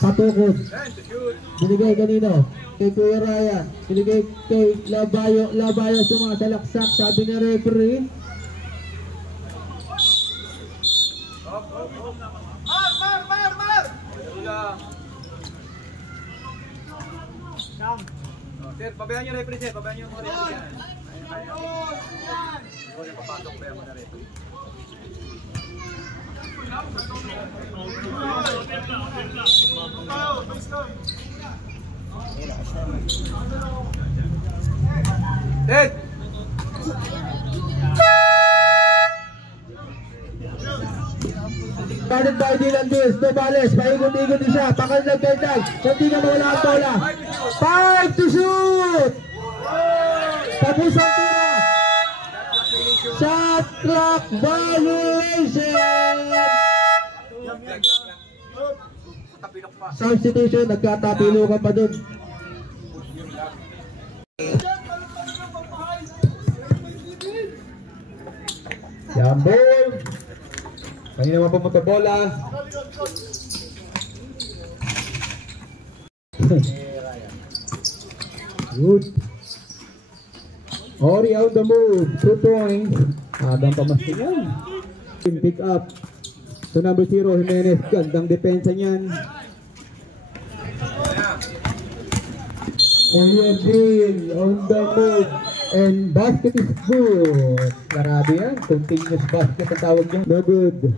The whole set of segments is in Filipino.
patukod. Binigay kanino? Kay Kuya Ryan. Binigay kay Labayo. Labayo sumasalaksak. Sabi ng referee. Mar! Sir, pabayaan nyo referee, sir. Pabayaan nyo mga referee. Hindi ko papasok pa yung mga referee. Dead! Started by Dylan Bills, Nobales, paikot-ikot siya, pakalagdag, hindi ka mawala ang bola. 5 to shoot! Tapos ang tira. Shot clock violation! Substitution, nagkatapilo ka pa dun. Yan ball. Kanina naman pumunta bola. Good. Ori on the move. 2 points. Adang pamastingan. Pick up. So number 0, Jimenez. Gandang depensa niyan. Ori Bill on the move. And basket is good. Grabe yan. Continuous basket ang tawag niya. No good.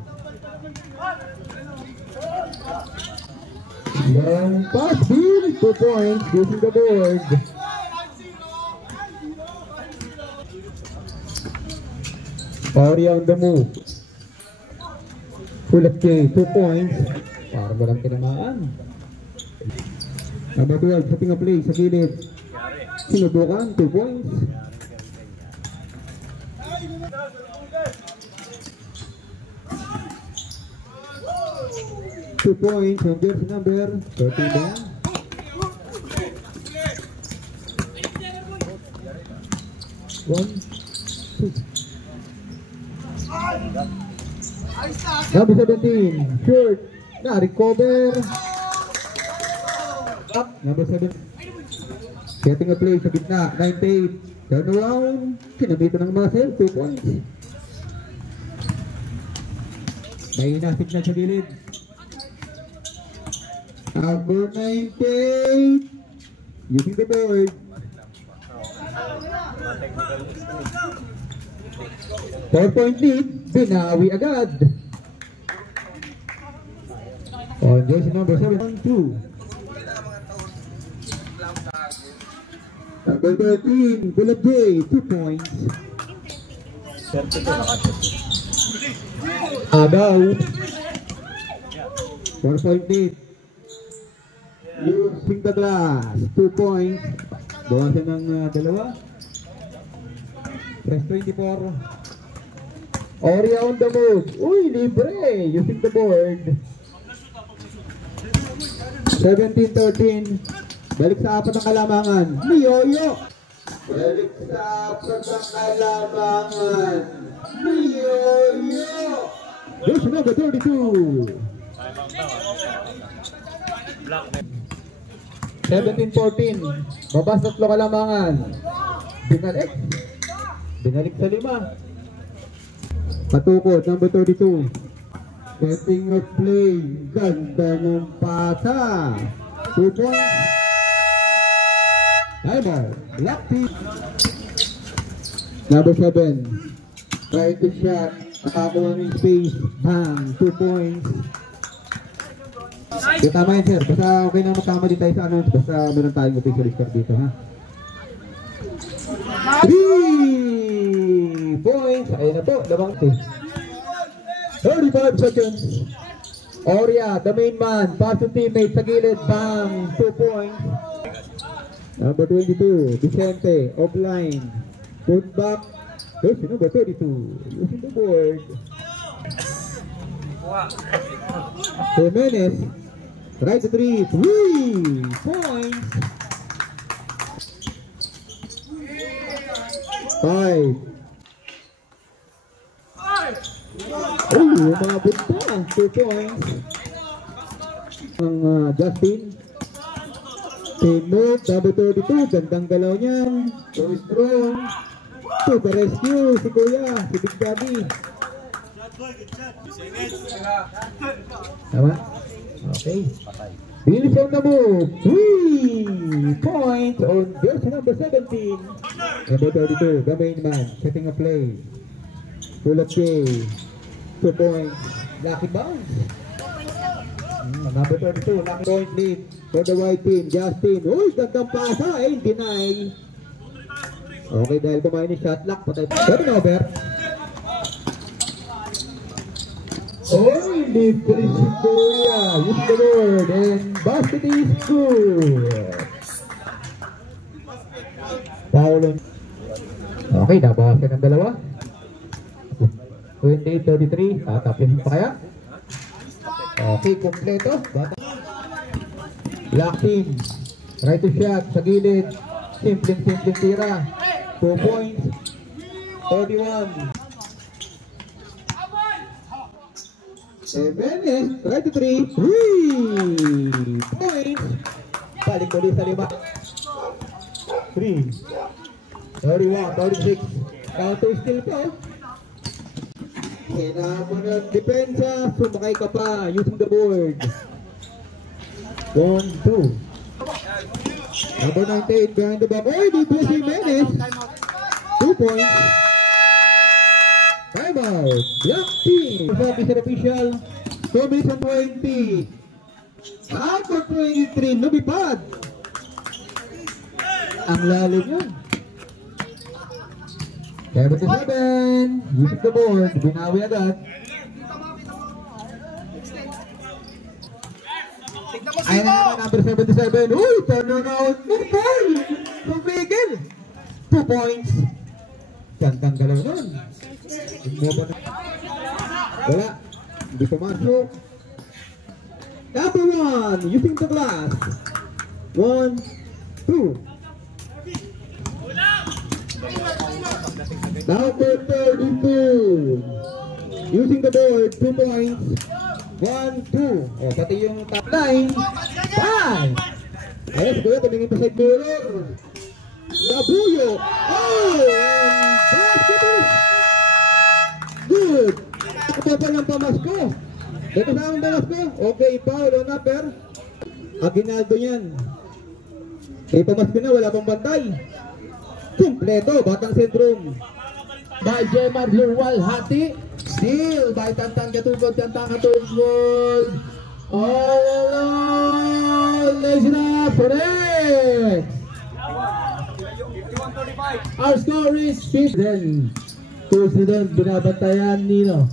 Long pass, Bill. 2 points. Using the board. Ori on the move. Full of K. 2 points. Parang walang tinamaan. Number 12. Shooting a play sa gilid. Sinubukan. 2 points. Two points on jersey number 31. One, two. Number 17, short. Na-recover. Up. Number 7. Getting a play sa gitna. 98. Turn around. Kinamito ng muscle. 2 points. May nasik na sa gilid. Number 98. Using the board. 4-point lead. Binawi agad. On jersey number 7-2. Number 13, Bullet J, 2 points. Agaw. 4-point lead. Using the glass, 2 points. Bawasan ng dalawa. Press 24. Ori on the move. Uy, libre. Using the board. 17-13. Balik sa apat ng kalamangan. Miyoyo. Balik sa apat ng kalamangan. Miyoyo. This number 32. 17-14. Babas tatlo kalamangan. Binalik sa 5. Patukod, number 32. Setting of play. Ganda ng pasa. 2 points. Timer. Black team. Number 7. Try to shot. Nakakuha ng space. Bang. 2 points. Tama yun, sir. Basta okay na magkamali tayo sa ano. Basta meron tayong official score dito, ha? 3 points. Ayun na po. 35 seconds. Oria, the main man. Pass to teammate sa gilid. Bang. 2 points. Number 22. Vicente. Offline. Put back. There's number 32. Using the board. Jimenez. Right to 3. 3 points. 5. Oh, umabot pa. 2 points. Ang Justin. Team move, number 32. Gandang galaw niyan. So strong. To the rescue, si Kuya, si Big Daddy. Tama? Okay. Bilis on the move. 3 points on jersey number 17. Number 32, the main man, setting a play. Full of J. 2 points. Lucky bounce. Number 32, lucky point lead for the white team. Justin. Uy, gandang pasa. Deny. Okay, dahil bumain ni shot lock. Patay. Turnover. Oh, lead for the Victoria. Use the board and basket is good. Foul. Okay, nabawasan ng dalawa. 28-33. Tatapin pa kaya? Okay, kompleto. Lock team. Right to shot sa gilid. Simpleng tira. 2 points. 31. 7 right to 3. 3 points. Balik ulit sa 5. 3. 31, 36. Counter still po. Kailangan mo ng depensa. Sumakay ka pa using the board. 1, 2. Number 98 behind the back. Oh, di Blessing Menes. 2 points. Time out. Black team. Official official. 2 minutes and 20. After 23. Lumipad. Ang lalim yun. 77. Using the board. Binawi agad. Ayan na naman, number 77. Uy, turnaround. Foul. Pumigil. 2 points. Gandang galaw nun. Wala. Hindi pumasok. Number 1. Using the glass. 1, 2. Number 32. Using the board. 2 points. 1, 2. Oh, pati yung top line. 5. Ayan, siguro tumingin pa sa mirror. Labuyo. Oh, and basket is good. Ako pa ng pamasko. Dito sa aming pamasko. Okay, foul on upper. Aguinaldo yan. May pamasko na, wala pang bantay. Kompleto, batang sentrum. By Jemar Lurwal Hati. Steal by Tantan Katugod. All alone. Nice enough for it. Our score is 50. Then, President binabantayan Nino.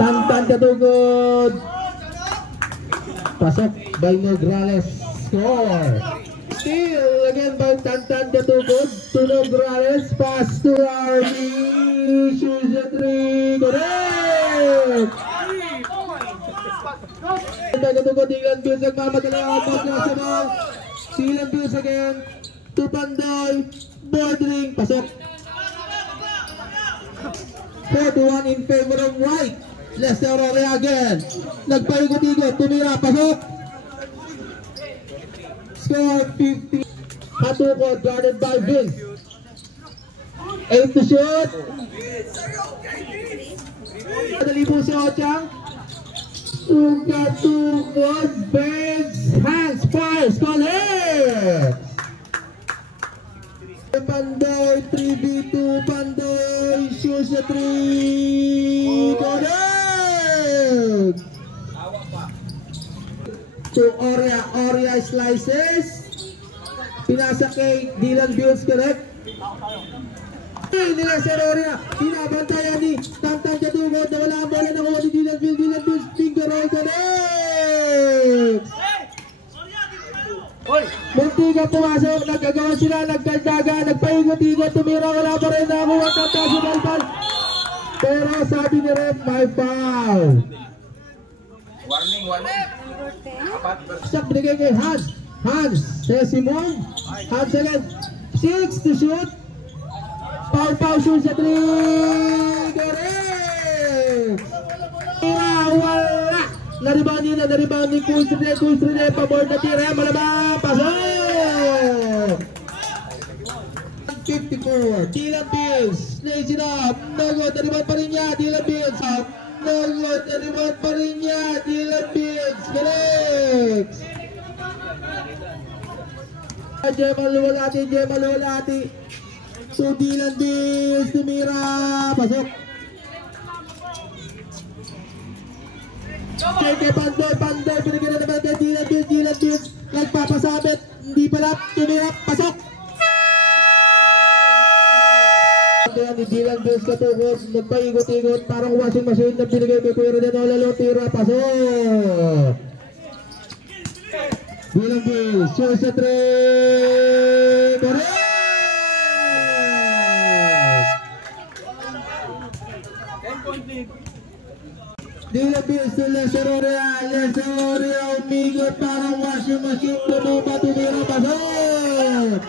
Tantan Katugod. Pasok by Nograles. Score. Steal again by Tantan Katugod to Nograles. Pass to Army. Shoots a 3. Correct! Tantan Katugod, Dylan Bills nagmamadali ang basketball. Dylan Bills again to Pandoy. Bordering. Pasok. 41 in favor of White. Lester Aurora again. Nagpaigot-igot. Tumira. Pasok. Score 50. Patukod guarded by Vince. 8 to shoot. Madali po si Ochang. Tukod. Vince. Hands. Fires. Collect. Pandoy. 3v2. Pandoy. Shoots a 3. Collect. To Oria slices. Pinasa kay Dylan Bills, correct? Nila Sir Oria. Pinabantayan ni Tantan Katugod na wala ang bola na kuha ni Dylan Bills. Dylan Bills, finger roll, correct! Muntiga pumasok, nagkagawa sila, nagkaldaga, nagpaigot-igot, tumira, wala pa rin nakuha ang personal foul. Pero sabi ni Ref, may foul. Warning. Stop binigay kay Hans. Kaya Simon. Hans again. 6 to shoot. Foul shoot sa 3. Correct. Wala. rebound nila, na-rebound ni Full Street, pabor na tira, malabang, pasok! 54, Dylan Bills, lazy up, no good, na-rebound pa rin niya, Dylan Bills, no good, na-rebound pa rin niya, Dylan Bills, correct! Jemal Luwalhati, to Dylan Bills, tumira, pasok! Kay Pandoy, binigyan na naman kay Dylan Bills, nagpapasabit, hindi pala, tumira, pasok! Kaya ni Dylan Bills katukos, nagpaigot-igot, parang washing machine na binigay kay Kuya Rodeno, lalo tira, pasok! Dylan Bills, shoot sa 3, correct! Dylan Bills to Lesoria, umigot, parang washing machine, tumira, pasok!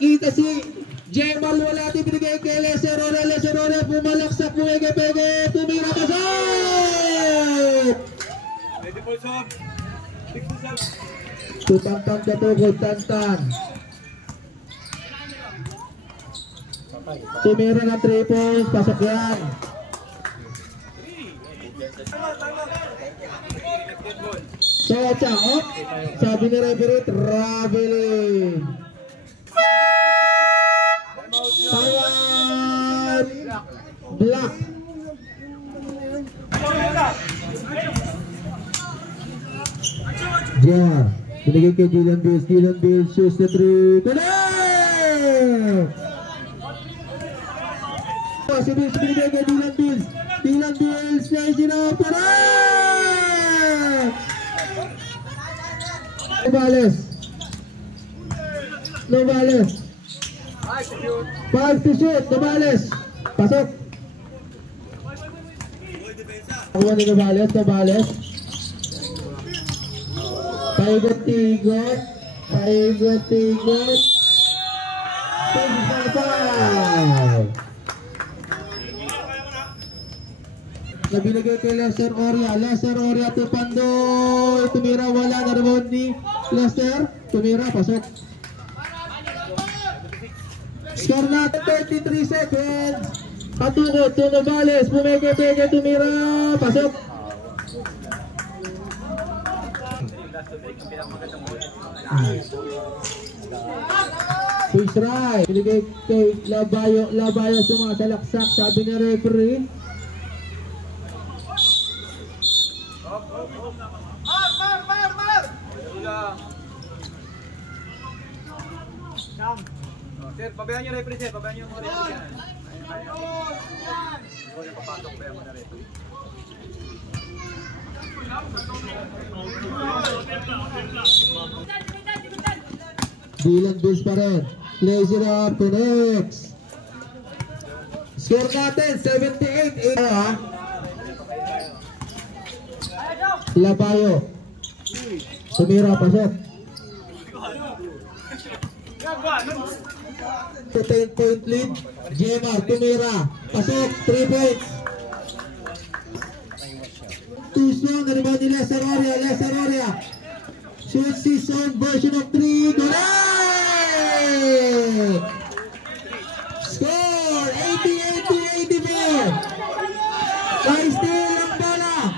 Kita si Jemal Luwalhati, binigay kay Lesoria, pumalaksak, pumege-pege, tumira, pasok! Tutang-tang katukod, Tantan. Tumira na 3 points, pasok yan. Socha, oh, sabi ni referee, traveling. Tawad, block. Jar, binigay kay Dylan Bills, shoots the 3, connect! Si Bills, binigay kay Dylan Bills, lazy na, connect! Novales, 5 to shoot, Novales, pasok! Kuha ni Novales, paigot-igot, nabinigay kay Lester Oria to Pandoy, tumira, wala, na-rebound ni Lester, tumira, pasok. Score natin 33 seconds, patukot to Novales, pumege-pege, tumira, pasok. Push right, binigay kay Labayo sumasalaksak, sabi ni referee. Sir, pabayaan nyo referee, sir. Pabayaan nyo mga referee. Hindi ko papasok pa yung mga referee. Dylan Bills pa rin. Lazy up to next. Score natin 78-8. Labayo. Tumira, pasok. 10-point lead. Jemar, tumira, pasok, 3 points. Too strong, na-rebound ni Lester Oria. Shoots his own version of 3, correct! Score, 88-84. By steal ang bola.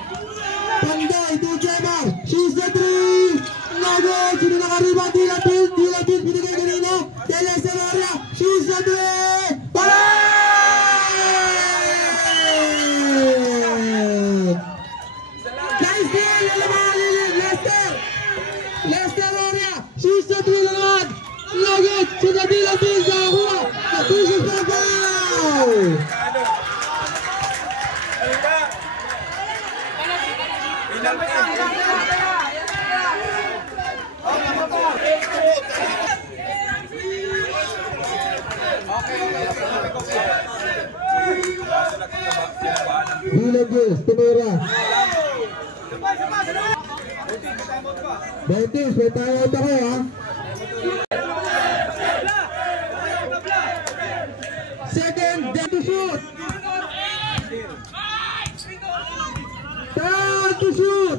Pandoy to Jemar, shoots the 3, no good! Sino naka-rebound? Dylan Bills, binigay kanina. Lester Oria, shoots the 3, correct! By steal, Lester Oria, shoots the 3 naman. No good! Sino Dylan Bills nakakuha. Natusok na foul! Dylan Bills, tumira. Betis, may timeout ako ha. Second, dead to shoot. to shoot!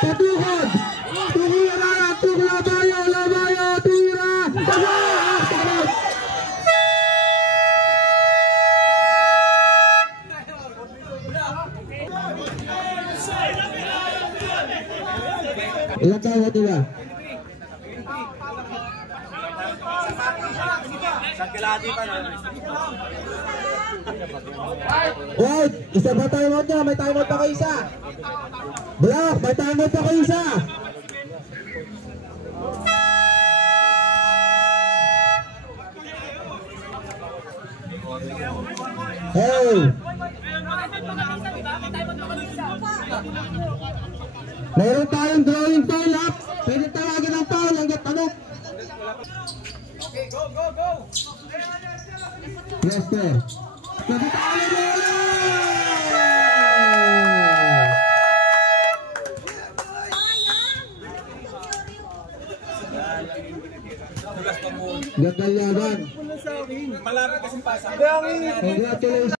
Patukod! Tukula na! Tukula bayo! Labayo! Tira! Pagod! Ilang tawad nila? Wait! Isa pa timeout niya. May timeout pa kayo isa. Black! May timeout pa kayo isa. Hey! Meron tayong drawing foul up. Pwede tawagan ng foul hanggat ano. Okay, go, go, go! Yes, sir. Pwede tawagan mo ulit! Gandang laban. Malapit kasing pasa. Congratulations.